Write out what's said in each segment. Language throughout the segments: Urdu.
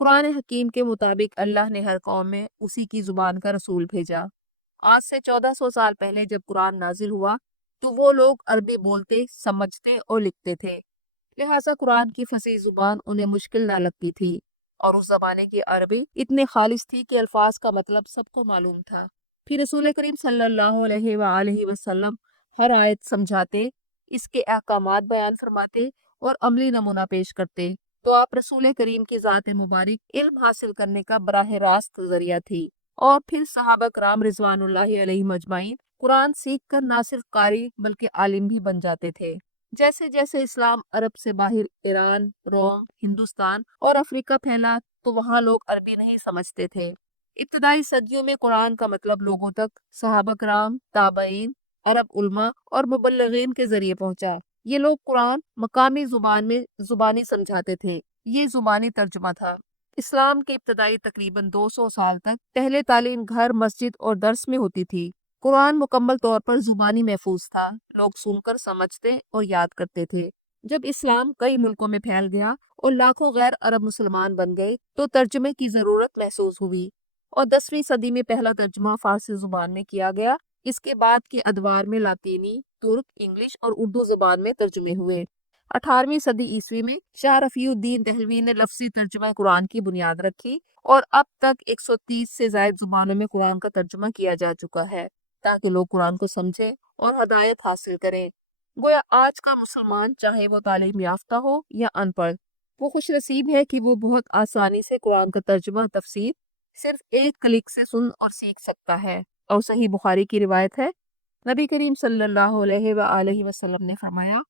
قرآن حکیم کے مطابق اللہ نے ہر قوم میں اسی کی زبان کا رسول بھیجا۔ آج سے 1400 سال پہلے جب قرآن نازل ہوا تو وہ لوگ عربی بولتے، سمجھتے اور لکھتے تھے، لہٰذا قرآن کی فصیح زبان انہیں مشکل نہ لگتی تھی، اور اس زمانے کی عربی اتنی خالص تھی کہ الفاظ کا مطلب سب کو معلوم تھا۔ پھر رسول کریم صلی اللہ علیہ وآلہ وسلم ہر آیت سمجھاتے، اس کے احکامات بیان فرماتے اور عملی نمونہ پیش کرتے، تو آپ رسول کریم کی ذات مبارک علم حاصل کرنے کا براہ راست ذریعہ تھی۔ اور پھر صحابہ کرام رضوان اللہ علیہ مجمعین قرآن سیکھ کر نہ صرف قاری بلکہ عالم بھی بن جاتے تھے۔ جیسے جیسے اسلام عرب سے باہر ایران، روم، ہندوستان اور افریقہ پھیلا تو وہاں لوگ عربی نہیں سمجھتے تھے۔ ابتدائی صدیوں میں قرآن کا مطلب لوگوں تک صحابہ کرام، تابعین، عرب علماء اور مبلغین کے ذریعے پہنچا۔ یہ لوگ قرآن مقامی زبان میں زبانی سمجھاتے تھے، یہ زبانی ترجمہ تھا۔ اسلام کے ابتدائی تقریباً 200 سال تک پہلے تعلیم گھر، مسجد اور درس میں ہوتی تھی۔ قرآن مکمل طور پر زبانی محفوظ تھا، لوگ سن کر سمجھتے اور یاد کرتے تھے۔ جب اسلام کئی ملکوں میں پھیل گیا اور لاکھوں غیر عرب مسلمان بن گئے تو ترجمے کی ضرورت محسوس ہوئی، اور 10ویں صدی میں پہلا ترجمہ فارسی زبان میں کیا گیا۔ اس کے بعد کے ادوار میں لاطینی، ترک، انگلش اور اردو زبان میں ترجمے ہوئے۔ 18ویں صدی عیسوی میں شاہ رفیع الدین دہلوی نے لفظی ترجمہ قرآن کی بنیاد رکھی، اور اب تک 130 سے زائد زبانوں میں قرآن کا ترجمہ کیا جا چکا ہے تاکہ لوگ قرآن کو سمجھیں اور ہدایت حاصل کریں۔ گویا آج کا مسلمان چاہے وہ تعلیم یافتہ ہو یا ان پڑھ، وہ خوش نصیب ہے کہ وہ بہت آسانی سے قرآن کا ترجمہ تفسیر صرف ایک کلک سے سن اور سیکھ سکتا ہے۔ اور صحیح بخاری کی روایت ہے، نبی کریم صلی اللہ علیہ وآلہ وسلم نے فرمایا،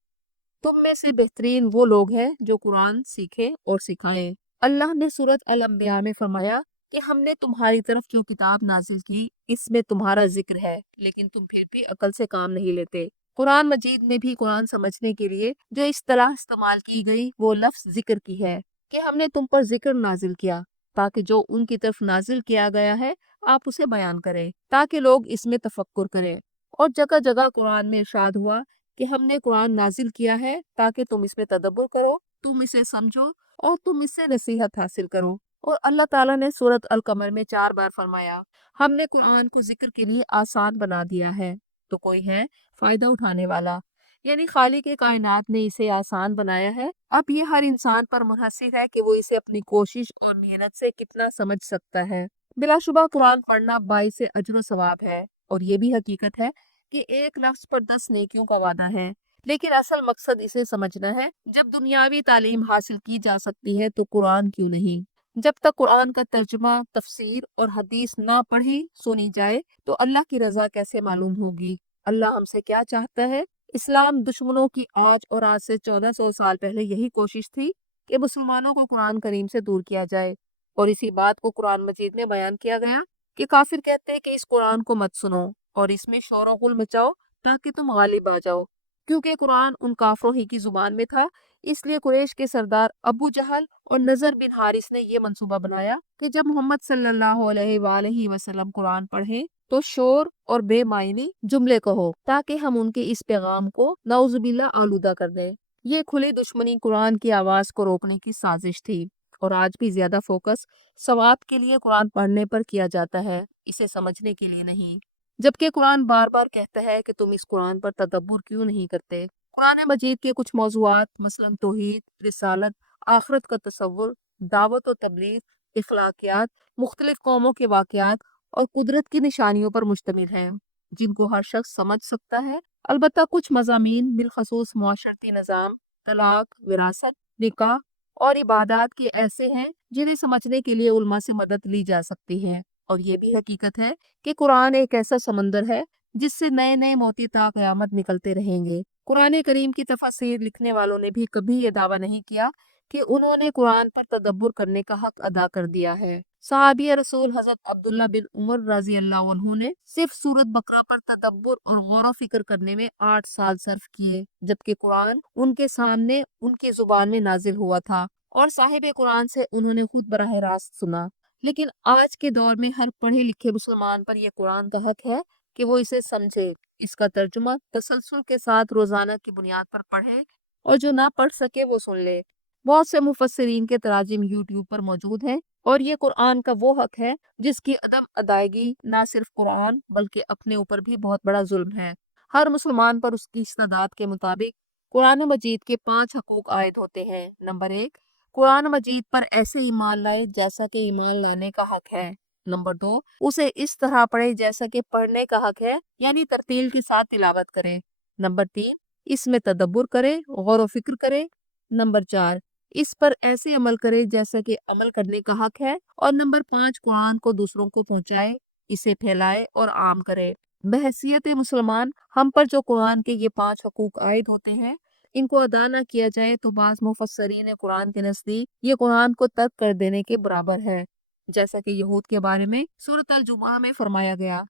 تم میں سے بہترین وہ لوگ ہیں جو قرآن سیکھیں اور سکھائیں۔ اللہ نے سورۃ الانبیاء میں فرمایا کہ ہم نے تمہاری طرف جو کتاب نازل کی اس میں تمہارا ذکر ہے، لیکن تم پھر بھی عقل سے کام نہیں لیتے۔ قرآن مجید میں بھی قرآن سمجھنے کے لیے جو اصطلاح استعمال کی گئی وہ لفظ ذکر کی ہے کہ ہم نے تم پر ذکر نازل کیا تاکہ جو ان کی طرف نازل کیا گیا ہے آپ اسے بیان کریں تاکہ لوگ اس میں تفکر کریں۔ اور جگہ جگہ قرآن میں ارشاد ہوا کہ ہم نے قرآن نازل کیا ہے تاکہ تم اس میں تدبر کرو، تم اسے سمجھو اور تم اس سے نصیحت حاصل کرو۔ اور اللہ تعالیٰ نے سورۃ القمر میں 4 بار فرمایا، ہم نے قرآن کو ذکر کے لیے آسان بنا دیا ہے تو کوئی ہے فائدہ اٹھانے والا، یعنی خالق کائنات نے اسے آسان بنایا ہے۔ اب یہ ہر انسان پر منحصر ہے کہ وہ اسے اپنی کوشش اور محنت سے کتنا سمجھ سکتا ہے۔ بلا شبہ قرآن پڑھنا باعث اجر و ثواب ہے، اور یہ بھی حقیقت ہے کہ ایک لفظ پر 10 نیکیوں کا وعدہ ہے، لیکن اصل مقصد اسے سمجھنا ہے۔ جب دنیاوی تعلیم حاصل کی جا سکتی ہے تو قرآن کیوں نہیں؟ جب تک قرآن کا ترجمہ، تفسیر اور حدیث نہ پڑھی سنی جائے تو اللہ کی رضا کیسے معلوم ہوگی؟ اللہ ہم سے کیا چاہتا ہے؟ اسلام دشمنوں کی آج سے 1400 سال پہلے یہی کوشش تھی کہ مسلمانوں کو قرآن کریم سے دور کیا جائے، اور اسی بات کو قرآن مجید میں بیان کیا گیا کہ کافر کہتے ہیں کہ اس قرآن کو مت سنو اور اس میں شور و غل مچاؤ تاکہ تم غالب آ جاؤ۔ کیونکہ قرآن ان کافروں ہی کی زبان میں تھا، اس لیے قریش کے سردار ابو جہل اور نضر بن حارث نے یہ منصوبہ بنایا کہ جب محمد صلی اللہ علیہ وآلہ وسلم قرآن پڑھیں تو شور اور بے معنی جملے کہو تاکہ ہم ان کے اس پیغام کو نعوذ باللہ آلودہ کر دیں۔ یہ کھلی دشمنی قرآن کی آواز کو روکنے کی سازش تھی، اور آج بھی زیادہ فوکس ثواب کے لیے قرآن پڑھنے پر کیا جاتا ہے، اسے سمجھنے کے لیے نہیں۔ جبکہ قرآن بار بار کہتا ہے کہ تم اس قرآن پر تدبر کیوں نہیں کرتے؟ قرآن مجید کے کچھ موضوعات مثلاً توحید، رسالت، آخرت کا تصور، دعوت و تبلیغ، اخلاقیات، مختلف قوموں کے واقعات اور قدرت کی نشانیوں پر مشتمل ہیں جن کو ہر شخص سمجھ سکتا ہے۔ البتہ کچھ مضامین بالخصوص معاشرتی نظام، طلاق، وراثت، نکاح اور عبادات کے ایسے ہیں جنہیں سمجھنے کے لیے علماء سے مدد لی جا سکتی ہے۔ اور یہ بھی حقیقت ہے کہ قرآن ایک ایسا سمندر ہے جس سے نئے نئے موتی تا قیامت نکلتے رہیں گے۔ قرآن کریم کی تفاسیر لکھنے والوں نے بھی کبھی یہ دعویٰ نہیں کیا کہ انہوں نے قرآن پر تدبر کرنے کا حق ادا کر دیا ہے۔ صحابی رسول حضرت عبداللہ بن عمر رضی اللہ عنہ نے صرف سورۃ بقرہ پر تدبر اور غور و فکر کرنے میں 8 سال صرف کیے، جبکہ قرآن ان کے سامنے ان کی زبان میں نازل ہوا تھا اور صاحب قرآن سے انہوں نے خود براہ راست سنا۔ لیکن آج کے دور میں ہر پڑھے لکھے مسلمان پر یہ قرآن کا حق ہے کہ وہ اسے سمجھے، اس کا ترجمہ تسلسل کے ساتھ روزانہ کی بنیاد پر پڑھے، اور جو نہ پڑھ سکے وہ سن لے۔ بہت سے مفسرین کے تراجم یوٹیوب پر موجود ہیں، اور یہ قرآن کا وہ حق ہے جس کی عدم ادائیگی نہ صرف قرآن بلکہ اپنے اوپر بھی بہت بڑا ظلم ہے۔ ہر مسلمان پر اس کی استعداد کے مطابق قرآن مجید کے 5 حقوق عائد ہوتے ہیں۔ نمبر 1، قرآن مجید پر ایسے ایمان لائے جیسا کہ ایمان لانے کا حق ہے۔ نمبر 2، اسے اس طرح پڑھے جیسا کہ پڑھنے کا حق ہے، یعنی ترتیل کے ساتھ تلاوت کرے۔ نمبر 3، اس میں تدبر کرے، غور و فکر کرے۔ نمبر 4، اس پر ایسے عمل کرے جیسا کہ عمل کرنے کا حق ہے۔ اور نمبر 5، قرآن کو دوسروں کو پہنچائے، اسے پھیلائے اور عام کرے۔ بحیثیت مسلمان ہم پر جو قرآن کے یہ 5 حقوق عائد ہوتے ہیں، ان کو ادا نہ کیا جائے تو بعض مفسرین قرآن کے نزدیک یہ قرآن کو ترک کر دینے کے برابر ہے، جیسا کہ یہود کے بارے میں سورۃ الجمعہ میں فرمایا گیا۔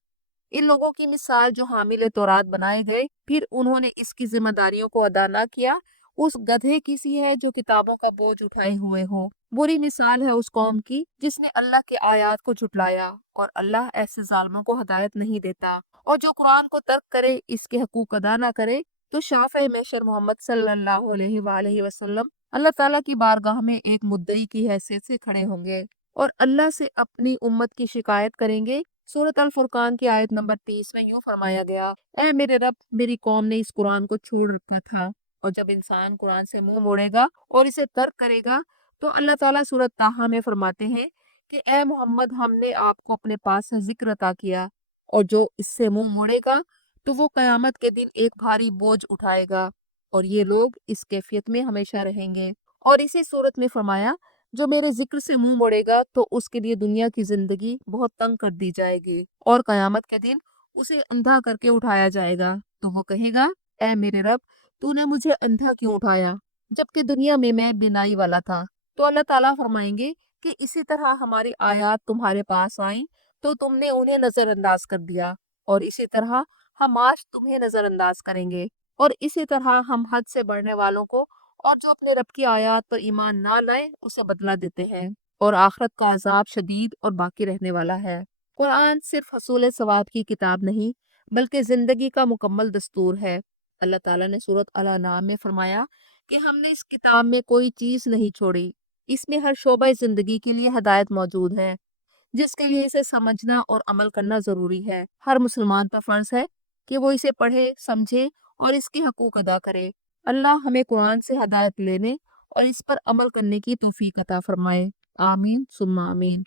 ان لوگوں کی مثال جو حامل تورات بنائے گئے، پھر انہوں نے اس کی ذمہ داریوں کو ادا نہ کیا، اس گدھے کی سی ہے جو کتابوں کا بوجھ اٹھائے ہوئے ہو۔ بری مثال ہے اس قوم کی جس نے اللہ کے آیات کو جھٹلایا، اور اللہ ایسے ظالموں کو ہدایت نہیں دیتا۔ اور جو قرآن کو ترک کرے، اس کے حقوق ادا نہ کرے، تو شافع محشر محمد صلی اللہ علیہ وآلہ وسلم اللہ تعالیٰ کی بارگاہ میں ایک مدعی کی حیثیت سے کھڑے ہوں گے اور اللہ سے اپنی امت کی شکایت کریں گے۔ سورۃ الفرقان کی آیت نمبر 30 میں یوں فرمایا گیا، اے میرے رب، میری قوم نے اس قرآن کو چھوڑ رکھا تھا۔ اور جب انسان قرآن سے منہ موڑے گا اور اسے ترک کرے گا تو اللہ تعالیٰ سورۃ طٰہٰ میں فرماتے ہیں کہ اے محمد، ہم نے آپ کو اپنے پاس سے ذکر عطا کیا، اور جو اس سے منہ موڑے گا تو وہ قیامت کے دن ایک بھاری بوجھ اٹھائے گا، اور یہ لوگ اس کیفیت میں ہمیشہ رہیں گے۔ اور اسی صورت میں فرمایا، جو میرے ذکر سے منہ موڑے گا تو اس کے لیے دنیا کی زندگی بہت تنگ کر دی جائے گی، اور قیامت کے دن اسے اندھا کر کے اٹھایا جائے گا، تو وہ کہے گا، اے میرے رب، تو نے مجھے اندھا کیوں اٹھایا جبکہ دنیا میں بینائی والا تھا؟ تو اللہ تعالیٰ فرمائیں گے کہ اسی طرح ہماری آیات تمہارے پاس آئیں تو تم نے انہیں نظر انداز کر دیا، اور اسی طرح ہم آج تمہیں نظر انداز کریں گے، اور اسی طرح ہم حد سے بڑھنے والوں کو اور جو اپنے رب کی آیات پر ایمان نہ لائے اسے بدلہ دیتے ہیں، اور آخرت کا عذاب شدید اور باقی رہنے والا ہے۔ قرآن صرف حصول ثواب کی کتاب نہیں بلکہ زندگی کا مکمل دستور ہے۔ اللہ تعالیٰ نے سورۃ الانعام میں فرمایا کہ ہم نے اس کتاب میں کوئی چیز نہیں چھوڑی، اس میں ہر شعبہ زندگی کے لیے ہدایت موجود ہے، جس کے لیے اسے سمجھنا اور عمل کرنا ضروری ہے۔ ہر مسلمان پر فرض ہے کہ وہ اسے پڑھے، سمجھے اور اس کے حقوق ادا کرے۔ اللہ ہمیں قرآن سے ہدایت لینے اور اس پر عمل کرنے کی توفیق عطا فرمائے۔ آمین ثم آمین۔